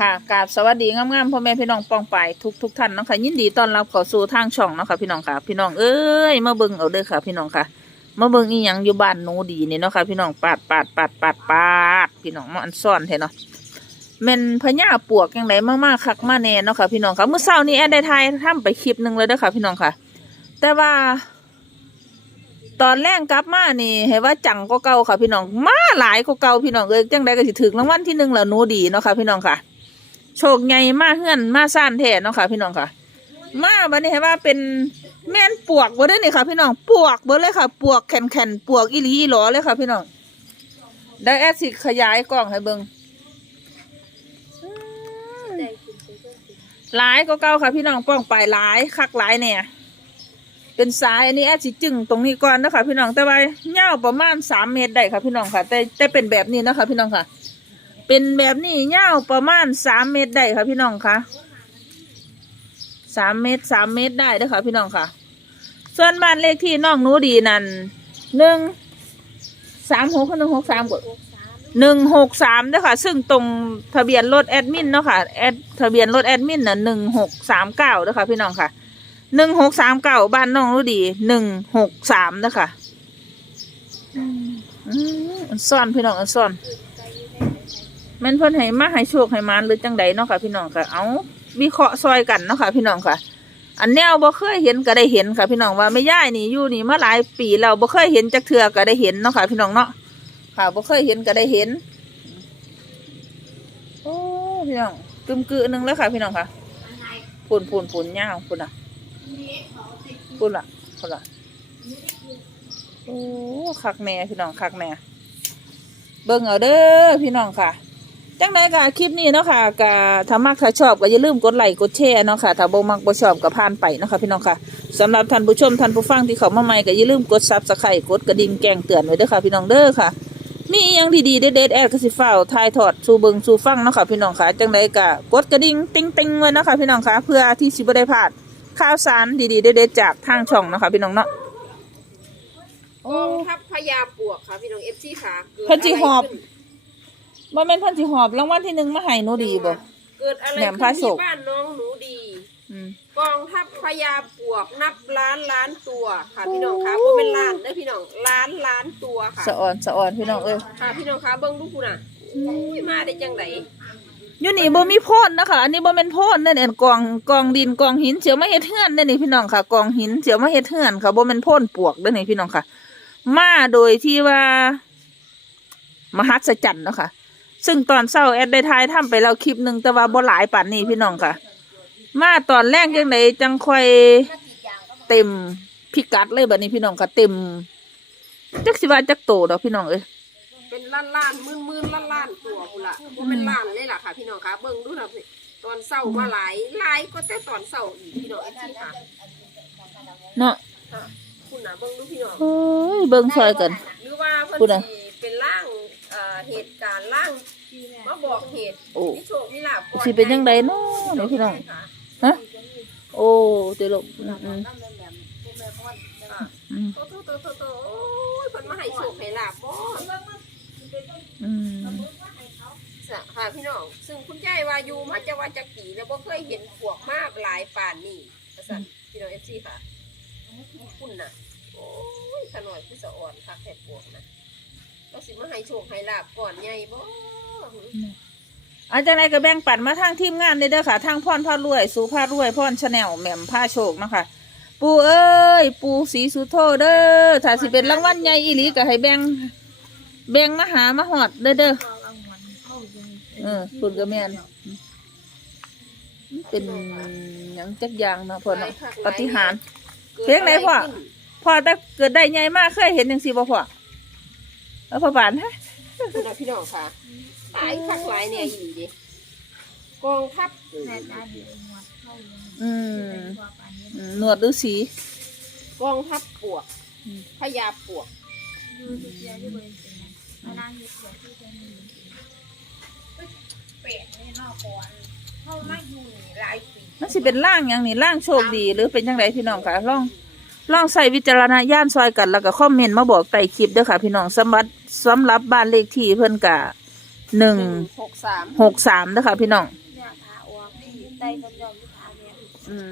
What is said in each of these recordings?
ค่ะกราบสวัสดีงามๆพ่อแม่พี่น้องปองไปทุกทุกท่านนะคะยินดีต้อนรับเข้าสู่ทางช่องนะคะพี่น้องค่ะ พี่น้องเอ้ยมาเบิ่งเอาเด้อค่ะ พี่น้องค่ะมาเบิ่งอีหยังอยู่บ้านหนูดีนี่เนาะค่ะพี่น้องปาดปาดปาดปาดปาดพี่น้องมันซ่อนแท้เนาะแม่นพญาปวกจังไดมากๆคักมาแน่เนาะค่ะพี่น้องค่ะเมื่อเช้านี้แอดได้ถ่ายทำไปคลิปหนึ่งเลยเด้อค่ะ พี่น้องค่ะ แต่ว่า ตอนแรกกลับมานี่ให้ว่าจังก็เก่าค่ะพี่น้องมาหลายก็เก่าพี่น้องเอ้ยจังใดก็สิถึงรางวัลที่หนึ่งแล้วหนูดีเนาะค่ะพี่น้องค่ะ โชคใหญ่มาเฮือนมาซ่านแท้เนาะค่ะ พี่น้องค่ะ มาบัดนี้ว่าเป็นแม่นปวกบ่ได้นี่ค่ะ พี่น้องปวกบ่เลยค่ะ ปวกแข็งๆปวกอีหลีอีหลอเลยค่ะ พี่น้องได้แอดสิขยายกล้องให้เบิ่งหลายก็เก่าค่ะ พี่น้องป้องไปหลายคักหลายเนี่ยเป็นสายอันนี้แอดสิจึงตรงนี้ก่อนนะคะพี่น้องแต่ว่ายาประมาณสามเมตรได้ค่ะ พี่น้องค่ะ แต่แต่เป็นแบบนี้นะคะพี่น้องค่ะ เป็นแบบนี้ยาวประมาณสามเมตรได้ค่ะพี่น้องค่ะสามเมตรสามเมตรได้เด้อค่ะพี่น้องค่ะ ส่วนบ้านเลขที่น้องหนูดีนั่นหนึ่งสามหกหนึ่งหกสามกดหนึ่งหกสามเด้อค่ะ ซึ่งตรงทะเบียนรถแอดมินเนาะค่ะแอดทะเบียนรถแอดมินน่ะหนึ่งหกสามเก้าเด้อค่ะพี่น้องค่ะหนึ่งหกสามเก้าบ้านน้องรู้ดีหนึ่งหกสามนะคะอืมอันซ่อนพี่น้องอันซ่อน แม่นเพิ่นให้มาให้โชคให้มานหรือจังใดเนาะค่ะ พี่น้องค่ะ เอาวิเคราะห์ซอยกันเนาะค่ะ พี่น้องค่ะ อันแนวบ่เคยเห็นก็ได้เห็นค่ะ พี่น้องว่าไม่ย่ายนี่อยู่นี่มาหลายปีแล้วบ่เคยเห็นจักเทือก็ได้เห็นเนาะค่ะ พี่น้องเนาะค่ะบ่เคยเห็นก็ได้เห็นโอ้พี่น้องกึมกือหนึงแล้วค่ะ พี่น้องค่ะปุ่นปุ่นปุ่นยาวปุ่นอะพูดละพูดละโอ้คักแม่พี่น้องคักแม่เบิ่งเอาเด้อพี่น้องค่ะ จังไดก็คลิปนี้เนาะค่ะก็ถ้ามักถ้าชอบก็อย่าลืมกดไลค์กดแชร์เนาะค่ะถ้าบ่มักบ่ชอบก็ผ่านไปเนาะค่ะพี่น้องค่ะสำหรับท่านผู้ชมท่านผู้ฟังที่เข้ามาใหม่ก็อย่าลืมกดซับสไครต์กดกระดิ่งแจ้งเตือนไว้เด้อค่ะพี่น้องเด้อค่ะ มีอหยังดีๆเด็ดๆแอดก็สิฟ้าวทายทอดสู่เบิงสู่ฟังเนาะค่ะพี่น้องค่ะจังไดก็กดกระดิ่งติ๊งๆไว้เนาะค่ะพี่น้องค่ะเพื่อที่สิบ่ได้พลาดข่าวสารดีๆเด็ดๆจากทางช่องเนาะคะพี่น้องเนาะ กองทัพพญาปวกค่ะพี่น้องเอฟซีค่ะกิดเพิ่นสิหอบะไรขึ้น บ่แม่นเพันสิหอบรางวัลที่หนึ่งมาให้หนูดีบ่ เกิดอะไรแหนขึ้มนพระโศกที่บ้านน้องหนูดี อืม กองทัพพญาปวกนับล้านล้านตัวค่ะพี่น้องค่ะบ่เป็นล้านเด้อพี่น้องล้านล้านตัวค่ะสะอ่อนสะอ่อนพี่น้องเอ้ยค่ะพี่น้องค่ะเบิ่งดูพุ่นน่ะอุ้ยมาได้จังไดอยู่นี่บ่มีโพ่นนะคะอันนี้บ่แม่นโพ่นเด้อเนี่ยกองกองดินกองหินเสียวมาเฮ็ดเฮือนเด้อนี่พี่น้องค่ะกองหินเสียวมาเฮ็ดเฮือนค่ะบ่แม่นโพ่นปวกเด้อนี่พี่น้องค่ะ มาโดยที่ว่ามหัศจรรย์เนาะค่ะ ซึ่งตอนเช้าแอดได้ทายทำไปแล้วคลิปหนึงแต่ว่าบ่หลายปานนี้พี่น้องค่ะ มาตอนแรกจังไดจังค่อยเต็มพิกัดเลยบัดนี้พี่น้องค่ะเต็มจักสิว่าจักโตดอกพี่น้องเอ้ยเป็นล้านล้านหมื่นหมื่นล้านล้านตัวพุ่นล่ะบ่เป็นล้านเลยล่ะค่ะพี่น้องค่ะเบิ่งดูนะพี่ตอนเช้ามาหลายหลายก็แต่ตอนเช้าอีกพี่น้องเอฟซีค่ะเนาะคุณน่ะเบิ่งดูพี่น้องเฮ้ยเบิ่งซอยกันหรือว่าเพิ่นพูดอะสิเป็นร่าง เอ่อเหตุการณ์ร่างมาบอกเหตุโอ้มีโชคมีลาภก่อนสิเป็นจังไดเนาะนี่พี่น้องฮะโอ้เดี๋ยวลูกอืมอืมอืมโตโตโตโตโตโอ้ยเพิ่นมาให้โชคให้ลาภบ่อืมสะค่ะพี่น้อง ซึ่งคุณยายว่าอยู่มาจะว่าจักปีแล้วบ่เคยเห็นพวกมากหลายป่านนี้ว่าซั่นพี่น้อง FC ค่ะคุณน่ะ โอ้ยขน่อยคือสะอ่อนคักแท้พวกนะ ก็สิมาให้โชคให้ลาภก่อนใหญ่บ่อาจังไดก็แบ่งปันมาทางทีมงานเด้อเด้อค่ะทางพรพารวย สู่พารวยพรชาแนลแหม่มผ้าโชคเนาะค่ะ ปูเอ้ย ปูสีสุโธเด้อถ้าสิเป็นรางวัลใหญ่อีหลีก็ให้แบ่งแบ่งมาหามาหอดเด้อเด้อเออคุณก็แม่นเป็นหยังจักอย่างเนาะพ่อเนาะปฏิหารย์เพลงไหนพ่อพ่อแต่เกิดได้ใหญ่มากเคยเห็นจังซี่บ่พ่อ แล้วพ่อบานฮะคุณน่ะพี่น้องค่ะหลายคักหลายเนี่ยอีหลีเดิกองทัพอืมอืมหนวดฤาษีกองทัพปวกอืมพญาปวกมันสิเป็นร่างหยังนี่ร่างโชคดีหรือเป็นจังไดพี่น้องค่ะลอง ลองใส่วิจารณญาณซอยกันแล้วก็คอมเมนต์มาบอกใต้คลิปเด้อค่ะ พี่น้องสำหรับสำหรับบ้านเลขที่เพิ่นกะหนึ่งหกสามหกสามเด้อค่ะพี่น้องพได้ยอมยอมลูกค้าเนี่ย อืม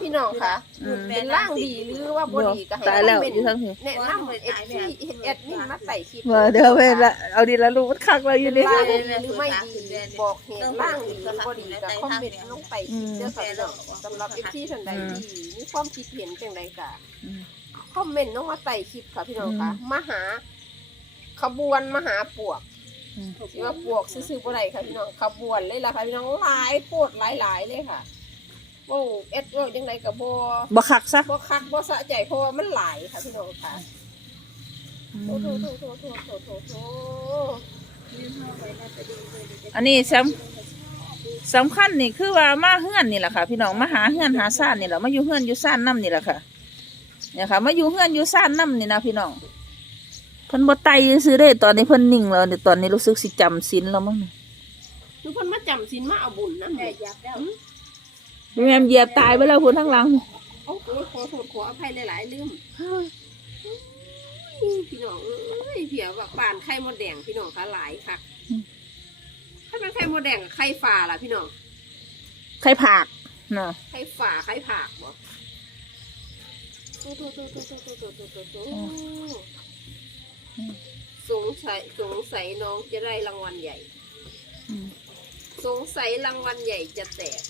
พี่น้องค่ะอืมเป็นร่างดีหรือว่าบ่ดีก็ให้ตายแล้วคอมเมนอยู่ต์ทั้งทีแนะนำเอฟซีแอดมินมาใส่คลิปว่าเดี๋ยวไปละเอาดีละลูกมันคักเราอยู่นี่ร่างดีหรือไม่ดีบอกเหตุร่างดีหรือบ่ดีก็คอมเมนต์ลงไปคลิปเด้อค่ะพี่น้องสำหรับเอฟซีท่านใดที่มีความคิดเห็นจังใดก็อืมคอมเมนต์ลงมาใต้คลิปค่ะพี่น้องค่ะมาหา ขบวนมหาปวกอืมสิว่าปวกซื่อๆบ่ได้ค่ะพี่น้องขบวนเลยล่ะค่ะพี่น้องหลายโพดหลายๆเลยค่ะ โอ้เอ็ดโอ้จังไดก็บ่บ่คักซะบ่คักบ่สะใจเพราะว่ามันหลายค่ะพี่น้องค่ะโถโถโถโถโถโถโถโถอันนี้สำสำคัญนี่คือว่ามาเฮือนนี่แหละค่ะ พี่น้องมาหาเฮือนหาซ่านนี่แหละมาอยู่เฮือนอยู่ซ่านน้ำนี่แหละค่ะเนี่ยค่ะมาอยู่เฮือนอยู่ซ่านน้ำนี่นะพี่น้องเพิ่นบ่ไตซื้อได้ตอนนี้เพิ่นนิ่งแล้วนี่ตอนนี้รู้สึกสิจำศีลแล้วมั้งนี่ทุกคนมาจำศีลมาเอาบุญนะแต่ยับแล้วพี่ แม่เหยียบตายไปแล้วคนทั้งหลัง โอ้โหขอโทษขออภัยหลายๆลืมพี่น้องเอ้ยเพียแบบบานไข่มดแดงพี่น้องคะหลายค่ะถ้าเป็นไข่มดแดงไข่ฝ่าล่ะพี่น้องไข่ผักเนาะไข่ฝ่าไข่ผักบ่สงสัยสงสัยน้องจะได้รางวัลใหญ่ สงสัยรางวัลใหญ่จะแตก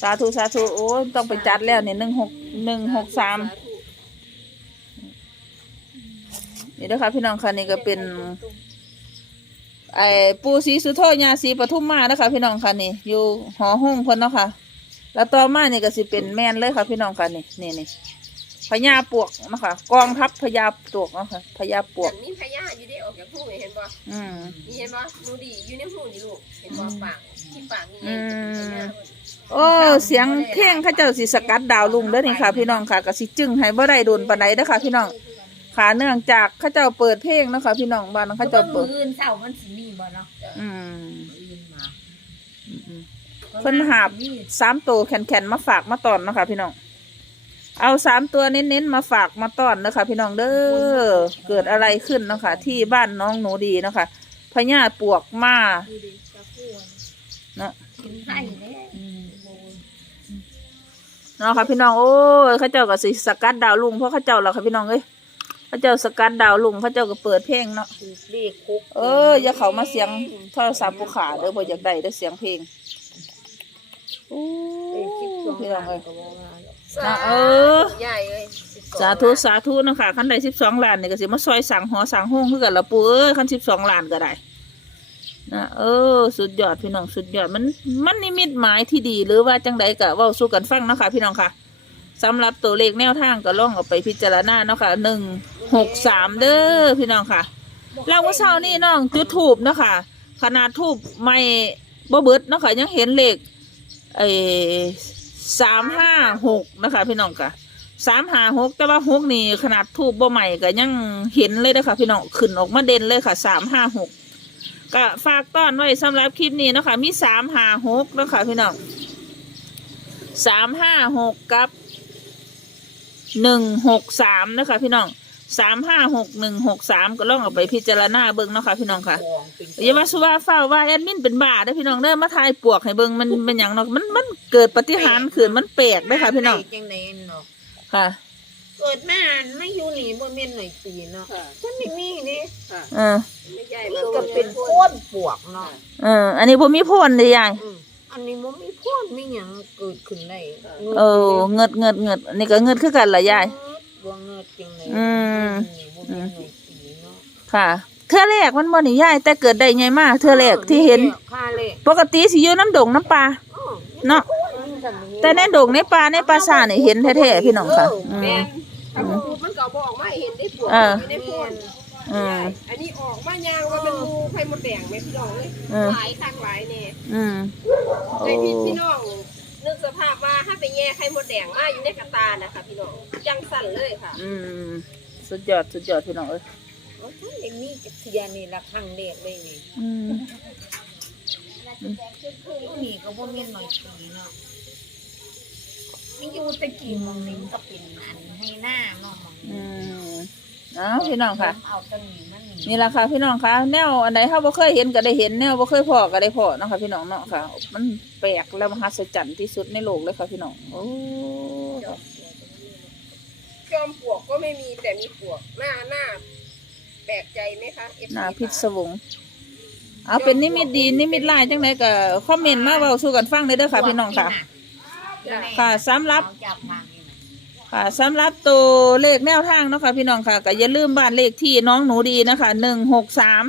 สาธุสาธุโอ้ยต้องไปจัดแล้วนี่หนึ่งหกหนึ่งหกสามธุนี่เด้อค่ะพี่น้องค่ะนี่ก็เป็นไอ้ปูสีสุโธญาสีปทุมมานะคะพี่น้องค่ะนี่อยู่หอห้องเพิ่นเนาะค่ะ แล้วต่อมานี่ก็สิเป็นแม่นเลยค่ะพี่น้องค่ะนี่นี่นี่พญาปวกเนาะคะกองทัพพญาปวกเนาะค่ะพญาปวกแต่นี่พญาอยู่ได้ออกจากหูนี่เห็นบ่อืมนี่เห็นบ่หนูดีอยู่ในหูนี่ลูกเห็นบ่ปากที่ปากนี่อืมพญา โอ้เสียงเพลงเข้าเจ้าสิสกัดดาวลุงเด้อนี่ค่ะ พี่น้องค่ะก็สิจึงให้บ่ได้โดนปานใดเด้อค่ะพี่น้องค่ะเนื่องจากเข้าเจ้าเปิดเพลงเนาะค่ะพี่น้องบ้านเข้าเจ้าเปิดอื่นเศร้ามันสิมีบ่เนาะอืมอื่นมาอืมอืมเพิ่นหาบสามตัวแข็งๆมาฝากมาตอนเนาะคะพี่น้อง เอาสามตัวเน้นๆมาฝากมาตอนเนาะคะพี่น้องเด้อเกิดอะไรขึ้นเนาะคะที่บ้านน้องหนูดีเนาะคะพญาปวกมาดูดิตะ กั่วเนาะกินไข่เนี่ยเนาะค่ะพี่น้องโอ้ยเข้าเจ้าก็สิสกัดดาวลุงเพราะเข้าเจ้าแล้วค่ะพี่น้องเอ้ยเข้าเจ้าสกัดดาวลุงเข้าเจ้าก็เปิดเพลงเนาะเรียกคุกเอออย่าเขามาเสียงโทรศัพท์ผู้ขาเด้อบ่อยากได้เด้อเสียงเพลงโอ้ยพี่น้องเอ้ยสาเออใหญ่เลย12สาธุสาธุเนาะคะขั้นใดสิบสองล้านนี่ก็สิมาซอยสั่งหอสั่งห้องคือกันละปูเอ้ยขั้นสิบสองล้านก็ได้ นะเออ สุดยอดพี่น้องสุดยอดมันมันนิมิตหมายที่ดีหรือว่าจังใดก็ว้าสู้กันฟังเนาะค่ะพี่น้องค่ะสำหรับตัวเลขแนวทางก็ล่องเอาไปพิจารณาเนาะค่ะหนึ่งหกสามเด้อพี่น้องค่ะแล้วเมื่อเช้านี่น้องจุดทูบเนาะค่ะ ขนาดทูบไม่บ่เบิดเนาะค่ะยังเห็นเลขไอ้สามห้าหกนะคะ พี่น้องค่ะสามห้าหกแต่ว่าหกนี่ขนาดทูบบ่ใหม่ก็ยังเห็นเลยนะคะพี่น้องขึ้นออกมาเด่นเลยค่ะสามห้าหก ก็ฝากต้อนไว้สำหรับคลิปนี้เนาะคะมีสามห้าหกเนาะคะพี่น้องสามห้าหกกับหนึ่งหกสามนะคะพี่น้องสามห้าหกหนึ่งหกสามก็ลองเอาไปพิจารณาเบิ่งเนาะค่ะพี่น้องค่ะอย่ามาสุว่าเฝ้าว่าแอดมินเป็นบ้าเด้อพี่น้องเด้อมาทายปวกให้เบิ่งมันเป็นอย่างเนาะมันมันเกิดปฏิหารย์ขึ้นมันแปลกเด้อค่ะพี่น้องจังไดเนาะค่ะ เกิดมาไม่อยู่นี่บ่แม่นหน่อยปีเนาะค่ะมันไม่มีนี่ค่ะเออไม่ใหญ่มันมาก็เป็นโพ้นปวกเนาะเอออันนี้บ่มีพ่นเลยยายอืมอันนี้มันมีโพ้นมีหยังเกิดขึ้นได้เออเงิดเงิดเงิดอันนี้ก็เงิดคือกันล่ะยาย บ่เงิดจังไดอืม บ่แม่นหน่อยปีเนาะค่ะเทื่อแรกมันบ่นี่ยายแต่เกิดได้ไงมาเทื่อแรกที่เห็น ค่าเลขปกติสิอยู่น้ำดงน้ำปลาอ้อเนาะมันก็มีแต่ในดงในป่าในปราสาทนี่เห็นแท้ๆพี่น้องค่ะอืแม่มน ถ้าบ่พูดมันก็บ่ออกมาให้เห็นได้ปวดเอออยู่ในโพนอืมอันนี้ออกมายางว่าเป็นงูไฟมดแดงไหมพี่น้องเลยเออหลายข้างหลายเนี่ยอืมไอพี่พี่น้องนึกสภาพว่าถ้าไปแย่ไข่มดแดงมาอยู่ในกระตานะคะพี่น้องจังสั่นเลยค่ะอืมสุดยอดสุดยอดพี่น้องเอ้ยโอ้ยเอ็มมี่จักรยานนี่ละครั้งแรกเลยนี่อืมอยู่นี่ก็บ่แม่นหน่อยปีเนาะ มีอยู่แตะกี้หมองหนึงก็เป็นอันให้หน้าเนาะหมองอืนี้มอ้าวพี่น้องค่ะ เอาตะหนีมันหนีนี่แหละค่ะพี่น้องค่ะแนวอันไหนเฮาบ่เคยเห็นก็ได้เห็นแนวบ่เคยพอก็ได้พอเนาะค่ะพี่น้องเนาะค่ะ มันแปลกและมหัศจรรย์ที่สุดในโลกเลยค่ะพี่น้องโอ้จอมปลวกก็ไม่มีแต่มีปลวกหน้าหน้าแปลกใจไหมคะ FC หน้าพิศค่ะวงเอาเป็นนิมิตดีนิมิตร้ายจังไดก็คอมเมนต์มาเว้าสู่กันฟังได้เด้อค่ะพี่น้องค่ะ ค่ะสำหรับเอาจับทางนี่นะค่ะสำหรับตัวเลขแนวทางเนาะค่ะพี่น้องค่ะก็อย่าลืมบ้านเลขที่น้องหนูดีนะคะหนึ่งหกสาม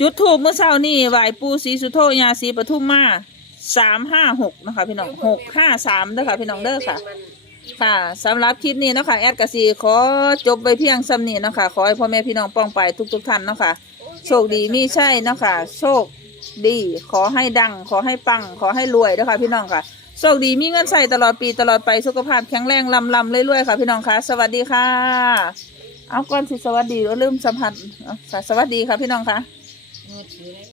จุดถูกเมื่อเช้านี่ไหวปูสีสุโธยาสีปทุมมาสามห้าหกนะคะพี่น้องหกห้าสามเด้อค่ะพี่น้องเด้อค่ะ ค่ะสำหรับคลิปนี้เนาะค่ะแอดกสีขอจบไปเพียงซ้ำนี้เนาะค่ะขอให้พ่อแม่พี่น้องป้องไปทุกๆท่านเนาะค่ะโชคดีมีใช่เนาะค่ะโชคดี ขอให้ดัง ขอให้ปัง ขอให้รวยเด้อค่ะพี่น้องค่ะ โชคดีมีเงินใส่ตลอดปีตลอดไปสุขภาพแข็งแรงลำลำเรื่อยๆค่ะพี่น้องคะสวัสดีค่ะ เอาก่อนสิสวัสดีเราลืมสัมผัสสวัสดีค่ะพี่น้องค่ะมือถือเลย